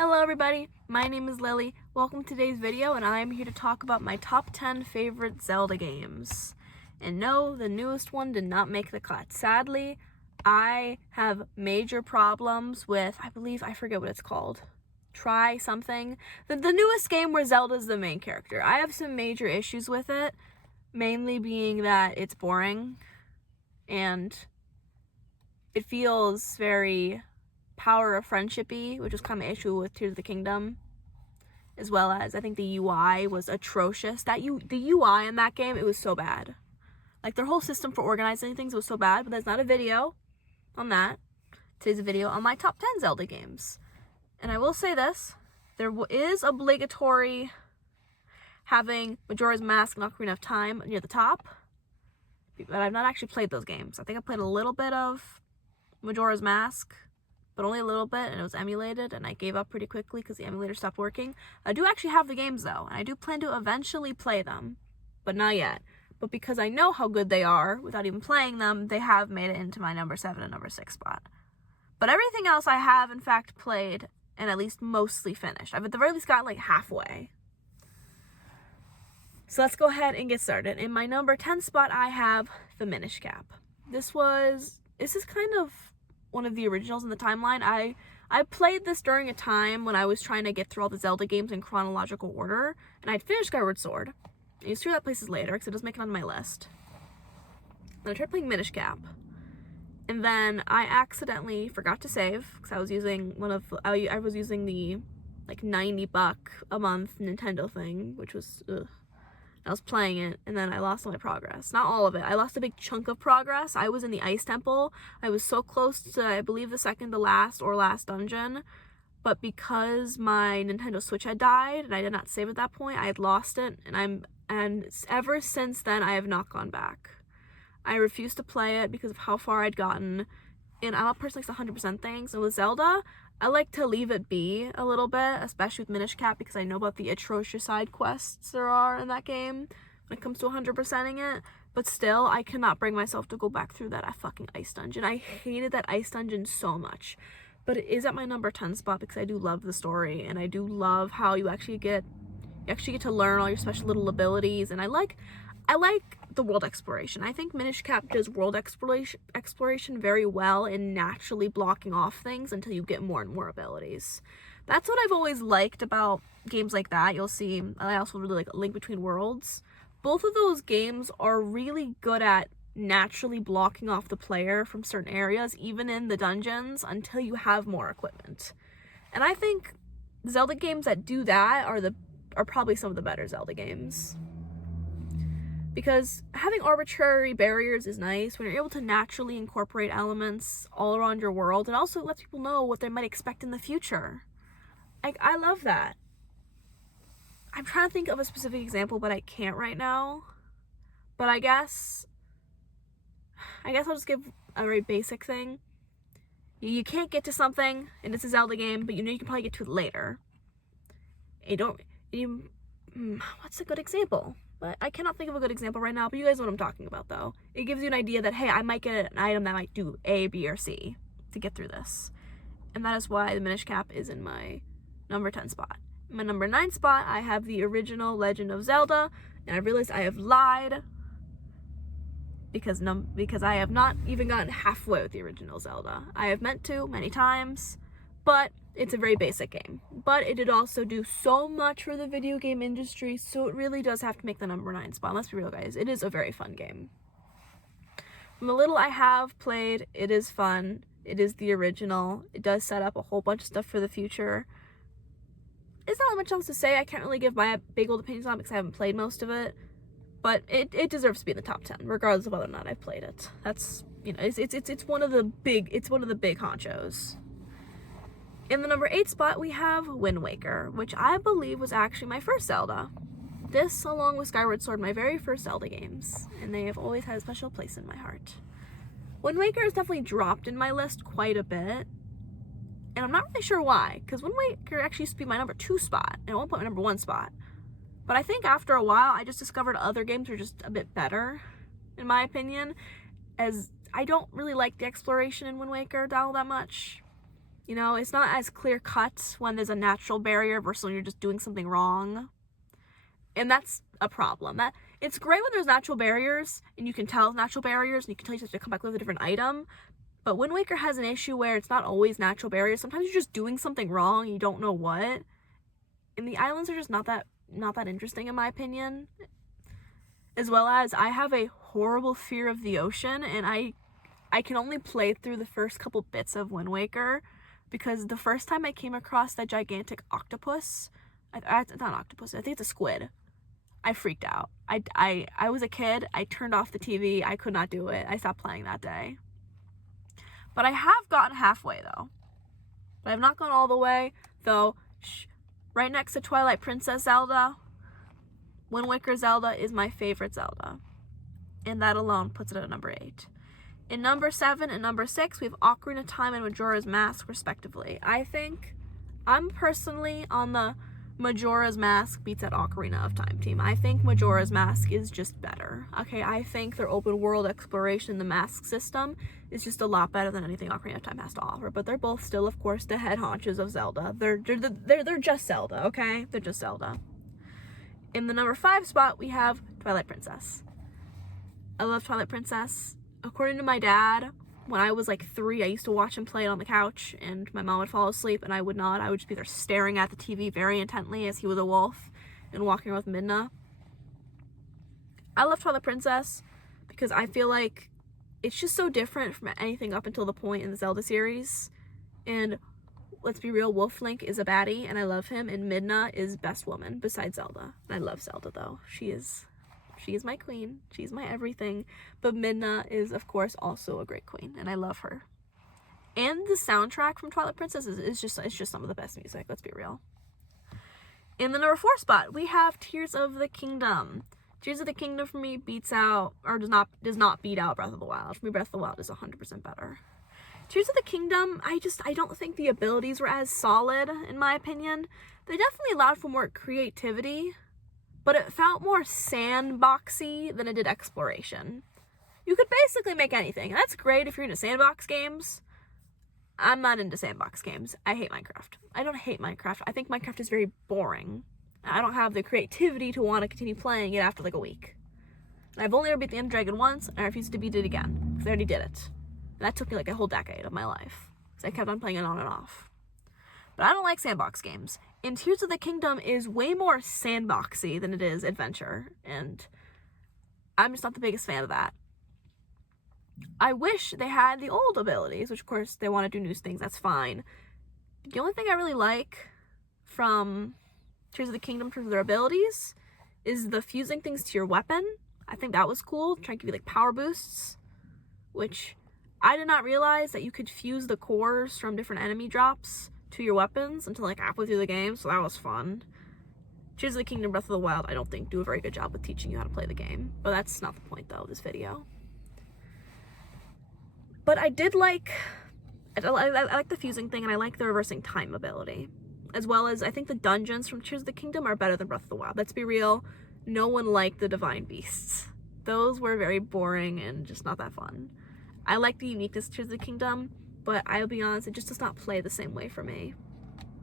Hello everybody, my name is Lily. Welcome to today's video and I am here to talk about my top 10 favorite Zelda games. And no, the newest one did not make the cut. Sadly, I have major problems with, I forget what it's called. Try something. The newest game where Zelda's the main character. I have some major issues with it, mainly being that it's boring and it feels very Power of Friendship-y, which was kind of an issue with Tears of the Kingdom, as well as I think the UI was atrocious. The UI in that game, it was so bad. Like their whole system for organizing things was so bad, but there's not a video on that. Today's a video on my top 10 Zelda games. And I will say this, there is obligatory having Majora's Mask and Ocarina of Time near the top, but I've not actually played those games. I think I played a little bit of Majora's Mask, but only a little bit, and it was emulated, and I gave up pretty quickly because the emulator stopped working. I do actually have the games, though, and I do plan to eventually play them, but not yet. But because I know how good they are, without even playing them, they have made it into my number 7 and number 6 spot. But everything else I have, in fact, played, and at least mostly finished. I've at the very least gotten, like, halfway. So let's go ahead and get started. In my number 10 spot, I have the Minish Cap. This is kind of one of the originals in the timeline. I played this during a time when I was trying to get through all the Zelda games in chronological order, and I'd finished Skyward Sword. I used to do that places later because it does make it on my list. Then I tried playing Minish Cap, and then I accidentally forgot to save because I was using I was using the like $90 a month Nintendo thing, which was ugh. I was playing it, and then I lost all my progress. Not all of it. I lost a big chunk of progress. I was in the Ice Temple. I was so close to, I believe, the second to last or last dungeon. But because my Nintendo Switch had died, and I did not save at that point, I had lost it, and ever since then, I have not gone back. I refuse to play it because of how far I'd gotten, and I'm a person who likes 100% things, and with Zelda, I like to leave it be a little bit, especially with Minish Cap, because I know about the atrocious side quests there are in that game when it comes to 100%ing it. But still, I cannot bring myself to go back through that fucking ice dungeon. I hated that ice dungeon so much. But it is at my number 10 spot because I do love the story, and I do love how you actually get to learn all your special little abilities, and I like the world exploration. I think Minish Cap does world exploration very well in naturally blocking off things until you get more and more abilities. That's what I've always liked about games like that. You'll see, I also really like Link Between Worlds. Both of those games are really good at naturally blocking off the player from certain areas, even in the dungeons, until you have more equipment. And I think Zelda games that do that are probably some of the better Zelda games. Because having arbitrary barriers is nice when you're able to naturally incorporate elements all around your world, and also lets people know what they might expect in the future. I love that. I'm trying to think of a specific example, but I can't right now. But I guess I'll just give a very basic thing. You can't get to something, and it's a Zelda game, but you know you can probably get to it later. What's a good example? But I cannot think of a good example right now, but you guys know what I'm talking about, though. It gives you an idea that, hey, I might get an item that might do A, B, or C to get through this. And that is why the Minish Cap is in my number 10 spot. In my number 9 spot, I have the original Legend of Zelda, and I realized I have lied because I have not even gotten halfway with the original Zelda. I have meant to many times, but it's a very basic game. But it did also do so much for the video game industry, so it really does have to make the number 9 spot. Let's be real, guys. It is a very fun game. From the little I have played, it is fun. It is the original. It does set up a whole bunch of stuff for the future. There's not much else to say. I can't really give my big old opinions on it because I haven't played most of it. But it deserves to be in the top 10, regardless of whether or not I've played it. That's, you know, it's one of the big honchos. In the number 8 spot, we have Wind Waker, which I believe was actually my first Zelda. This, along with Skyward Sword, my very first Zelda games, and they have always had a special place in my heart. Wind Waker has definitely dropped in my list quite a bit, and I'm not really sure why, because Wind Waker actually used to be my number 2 spot, and at one point my number 1 spot. But I think after a while, I just discovered other games were just a bit better, in my opinion, as I don't really like the exploration in Wind Waker all that much. You know, it's not as clear cut when there's a natural barrier versus when you're just doing something wrong. And that's a problem. It's great when there's natural barriers and you can tell natural barriers and you can tell you have to come back with a different item. But Wind Waker has an issue where it's not always natural barriers. Sometimes you're just doing something wrong and you don't know what. And the islands are just not that interesting in my opinion. As well as I have a horrible fear of the ocean, and I can only play through the first couple bits of Wind Waker because the first time I came across that gigantic octopus, it's not an octopus, I think it's a squid. I freaked out. I was a kid. I turned off the TV. I could not do it. I stopped playing that day. But I have gotten halfway though. But I have not gone all the way though. Right next to Twilight Princess Zelda, Wind Waker Zelda is my favorite Zelda. And that alone puts it at number 8. In number 7 and number 6, we have Ocarina of Time and Majora's Mask, respectively. I think I'm personally on the Majora's Mask beats at Ocarina of Time team. I think Majora's Mask is just better. Okay, I think their open world exploration, the mask system, is just a lot better than anything Ocarina of Time has to offer. But they're both still, of course, the head honchos of Zelda. They're just Zelda, okay? They're just Zelda. In the number 5 spot, we have Twilight Princess. I love Twilight Princess. According to my dad, when I was like 3, I used to watch him play it on the couch, and my mom would fall asleep, and I would not. I would just be there staring at the TV very intently as he was a wolf and walking around with Midna. I love Twilight Princess because I feel like it's just so different from anything up until the point in the Zelda series. And let's be real, Wolf Link is a baddie, and I love him, and Midna is best woman besides Zelda. I love Zelda, though. She is my queen. She's my everything. But Midna is, of course, also a great queen, and I love her. And the soundtrack from Twilight Princess is just some of the best music, let's be real. In the number 4 spot, we have Tears of the Kingdom. Tears of the Kingdom for me beats out, or does not beat out Breath of the Wild. For me, Breath of the Wild is 100% better. Tears of the Kingdom, I don't think the abilities were as solid, in my opinion. They definitely allowed for more creativity, but it felt more sandboxy than it did exploration. You could basically make anything, and that's great if you're into sandbox games. I'm not into sandbox games. I hate Minecraft. I don't hate Minecraft. I think Minecraft is very boring. I don't have the creativity to want to continue playing it after like a week. And I've only ever beat the End Dragon once, and I refuse to beat it again, because I already did it. And that took me like a whole decade of my life, because I kept on playing it on and off. But I don't like sandbox games. And Tears of the Kingdom is way more sandboxy than it is adventure, and I'm just not the biggest fan of that. I wish they had the old abilities, which of course they want to do new things, that's fine. The only thing I really like from Tears of the Kingdom in terms of their abilities is the fusing things to your weapon. I think that was cool, trying to give you like power boosts, which I did not realize that you could fuse the cores from different enemy drops to your weapons until like halfway through the game, so that was fun. Tears of the Kingdom, Breath of the Wild, I don't think do a very good job with teaching you how to play the game, but that's not the point though of this video. But I like the fusing thing, and I like the reversing time ability, as well as I think the dungeons from Tears of the Kingdom are better than Breath of the Wild. Let's be real, no one liked the divine beasts. Those were very boring and just not that fun. I like the uniqueness of Tears of the Kingdom, but I'll be honest, it just does not play the same way for me,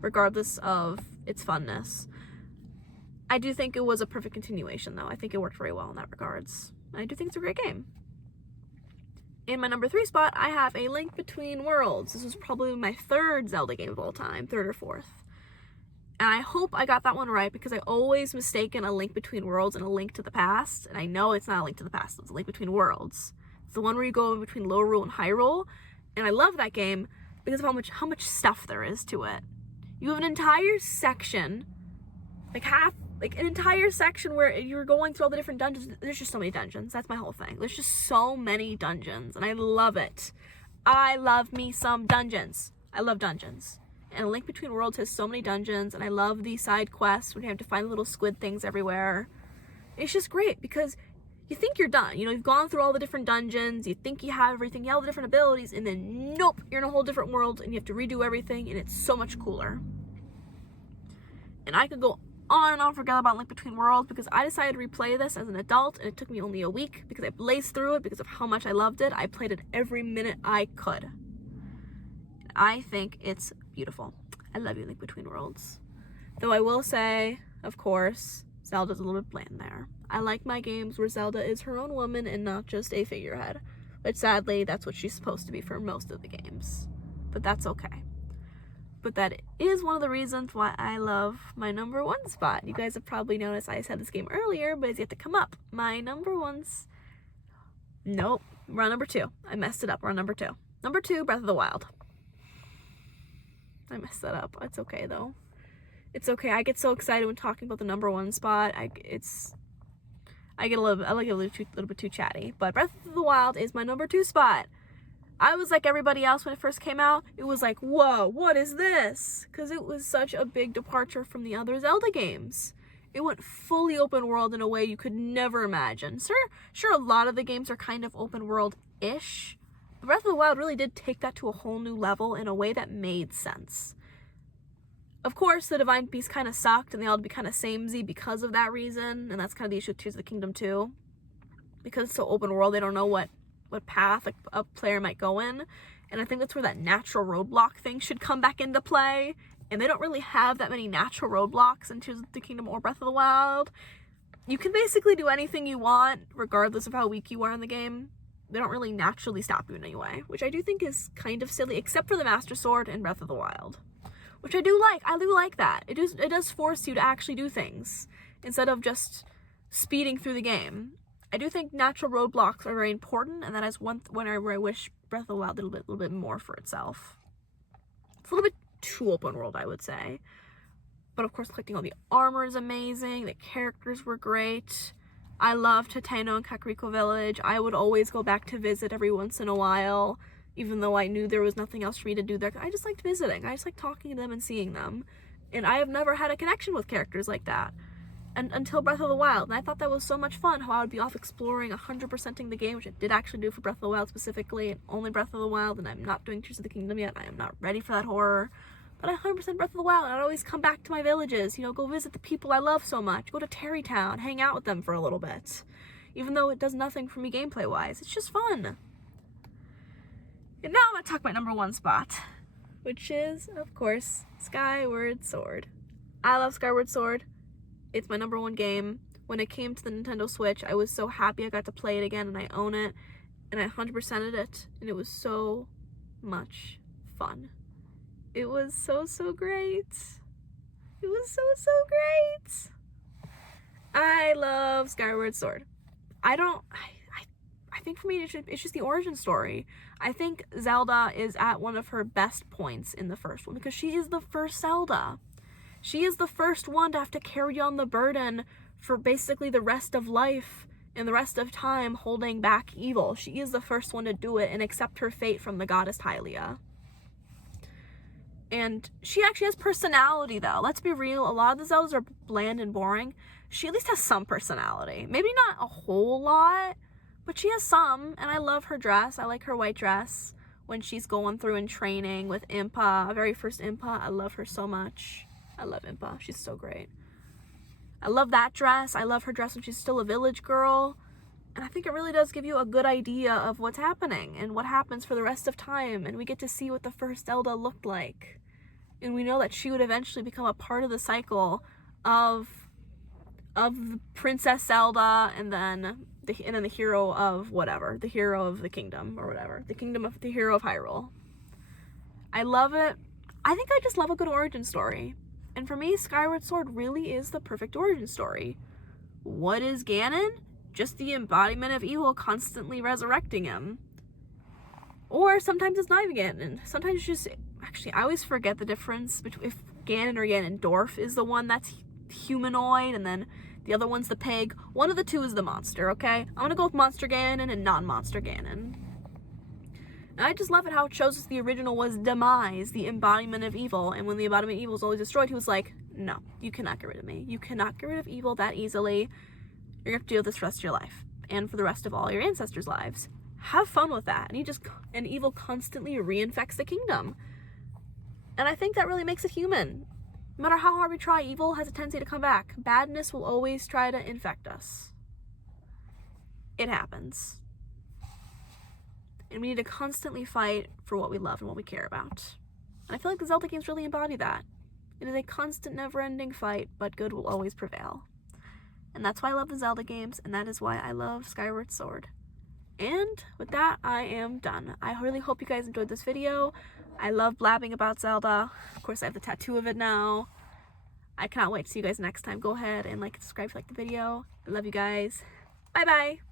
regardless of its funness. I do think it was a perfect continuation, though. I think it worked very well in that regards. I do think it's a great game. In my number 3 spot, I have A Link Between Worlds. This was probably my 3rd Zelda game of all time, 3rd or 4th. And I hope I got that one right, because I always mistaken A Link Between Worlds and A Link to the Past, and I know it's not A Link to the Past, it's A Link Between Worlds. It's the one where you go in between Lorule and Hyrule, and I love that game because of how much stuff there is to it. You have an entire section, an entire section where you're going through all the different dungeons. There's just so many dungeons. That's my whole thing. There's just so many dungeons, and I love it. I love me some dungeons. I love dungeons. And A Link Between Worlds has so many dungeons, and I love the side quests when you have to find little squid things everywhere. It's just great because you think you're done. You know, you've gone through all the different dungeons, you think you have everything, you have all the different abilities, and then nope, you're in a whole different world, and you have to redo everything, and it's so much cooler. And I could go on and on forget about Link Between Worlds because I decided to replay this as an adult, and it took me only a week because I blazed through it because of how much I loved it. I played it every minute I could. I think it's beautiful. I love you, Link Between Worlds. Though I will say, of course, Zelda's a little bit bland there. I like my games where Zelda is her own woman and not just a figurehead. But sadly, that's what she's supposed to be for most of the games. But that's okay. But that is one of the reasons why I love my number 1 spot. You guys have probably noticed I said this game earlier, but it's yet to come up. My number 1's... Nope. We're on number 2. I messed it up. We're on number 2. Number 2, Breath of the Wild. I messed that up. It's okay, though. It's okay. I get so excited when talking about the number 1 spot. I get a little bit too chatty. But Breath of the Wild is my number 2 spot. I was like everybody else when it first came out. It was like, whoa, what is this? Because it was such a big departure from the other Zelda games. It went fully open world in a way you could never imagine. Sure, a lot of the games are kind of open world-ish. Breath of the Wild really did take that to a whole new level in a way that made sense. Of course, the Divine Beasts kind of sucked, and they all had to be kind of samey because of that reason, and that's kind of the issue with Tears of the Kingdom too. Because it's so open world, they don't know what path a player might go in, and I think that's where that natural roadblock thing should come back into play, and they don't really have that many natural roadblocks in Tears of the Kingdom or Breath of the Wild. You can basically do anything you want, regardless of how weak you are in the game. They don't really naturally stop you in any way, which I do think is kind of silly, except for the Master Sword in Breath of the Wild. Which I do like. I do like that. It does force you to actually do things instead of just speeding through the game. I do think natural roadblocks are very important, and that is one where I wish Breath of the Wild did a little bit more for itself. It's a little bit too open world, I would say. But of course, collecting all the armor is amazing. The characters were great. I loved Hateno and Kakariko Village. I would always go back to visit every once in a while, even though I knew there was nothing else for me to do there. I just liked visiting. I just liked talking to them and seeing them. And I have never had a connection with characters like that until Breath of the Wild. And I thought that was so much fun, how I would be off exploring, 100%ing the game, which I did actually do for Breath of the Wild specifically, and only Breath of the Wild, and I'm not doing Tears of the Kingdom yet. I am not ready for that horror. But I 100% Breath of the Wild, and I'd always come back to my villages, go visit the people I love so much, go to Terrytown, hang out with them for a little bit. Even though it does nothing for me gameplay-wise, it's just fun. And now I'm going to talk about number 1 spot, which is, of course, Skyward Sword. I love Skyward Sword. It's my number 1 game. When it came to the Nintendo Switch, I was so happy I got to play it again, and I own it, and I 100%ed it, and it was so much fun. It was so great. It was so great. I love Skyward Sword. I think for me it's just the origin story. I think Zelda is at one of her best points in the first one because she is the first Zelda. She is the first one to have to carry on the burden for basically the rest of life and the rest of time holding back evil. She is the first one to do it and accept her fate from the goddess Hylia. And she actually has personality, though. Let's be real. A lot of the Zeldas are bland and boring. She at least has some personality. Maybe not a whole lot, but she has some. And I love her dress. I like her white dress when she's going through and training with Impa. Very first Impa. I love her so much. I love Impa. She's so great. I love that dress. I love her dress when she's still a village girl. And I think it really does give you a good idea of what's happening and what happens for the rest of time. And we get to see what the first Zelda looked like. And we know that she would eventually become a part of the cycle of Princess Zelda and then the hero of whatever. The hero of the kingdom or whatever. The hero of Hyrule. I love it. I think I just love a good origin story. And for me, Skyward Sword really is the perfect origin story. What is Ganon? Just the embodiment of evil constantly resurrecting him. Or sometimes it's not even Ganon. Sometimes it's just... Actually, I always forget the difference between if Ganon or Ganondorf is the one that's humanoid and then the other one's the pig. One of the two is the monster, okay? I'm gonna go with Monster Ganon and non-Monster Ganon. And I just love it how it shows us the original was Demise, the embodiment of evil. And when the embodiment of evil was always destroyed, he was like, no, you cannot get rid of me. You cannot get rid of evil that easily. You're gonna have to deal with this for the rest of your life. And for the rest of all your ancestors' lives. Have fun with that. And evil constantly reinfects the kingdom. And I think that really makes it human. No matter how hard we try, evil has a tendency to come back. Badness will always try to infect us. It happens. And we need to constantly fight for what we love and what we care about. And I feel like the Zelda games really embody that. It is a constant, never-ending fight, but good will always prevail. And that's why I love the Zelda games, and that is why I love Skyward Sword. And with that, I am done. I really hope you guys enjoyed this video. I love blabbing about Zelda. Of course, I have the tattoo of it now. I cannot wait to see you guys next time. Go ahead and like and subscribe if you like the video. I love you guys. Bye bye.